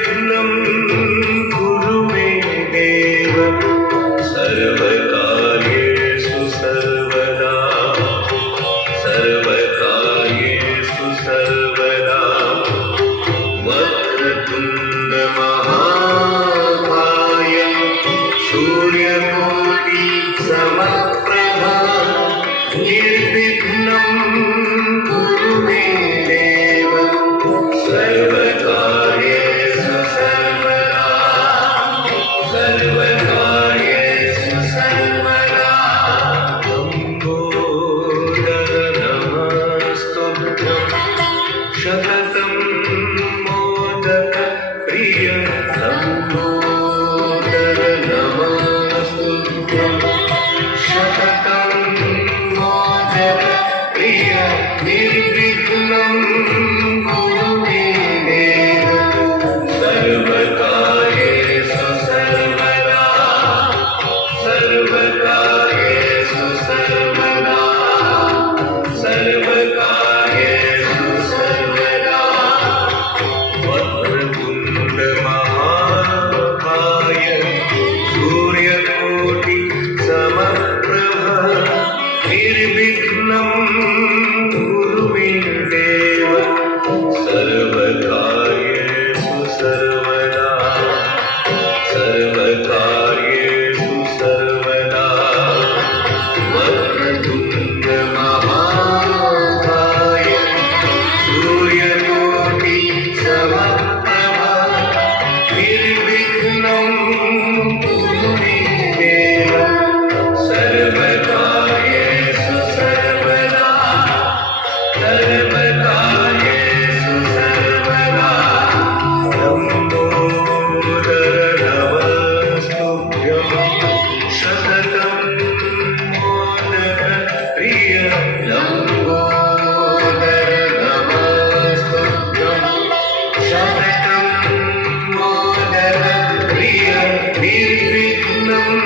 निर्विघ्नं कुरु मे देव सर्वकार्येषु सर्वदा सर्वकार्येषु सर्वदा वक्रतुण्ड महाकाय सूर्यकोटि समप्रभा निर्विघ्नं कुरु मे देव सर्वकार्येषु सर्वदा सर्वकार्येषु सर्वदा लम्बोदर नमस्तुभ्यं शततं मोदक प्रिय लम्बोदर नमस्तुभ्यं शततं मोदक प्रिय निर्विघ्नं कुरु मे देव सर्वकार्येषु सर्वदा सर्वकार्येषु सर्वदा सर्वकार्येषु सर्वदा वक्रतुण्ड महाकाय सूर्यकोटि समप्रभा निर्विघ्नं कुरु मे देव सर्वकार्येषु सर्वदा सर्वकार्येषु सर्वदा वक्रतुण्ड महाकाय सूर्यकोटि समप्रभा निर्विघ्नं कुरु मे देव सर्वकार्येषु सर्वदा सर्वकार्येषु सर्वदा लम्बोदर नमस्तुभ्यं शततं मोदक प्रिय लम्बोदर नमस्तुभ्यं शततं मोदक प्रिय निर्विघ्नं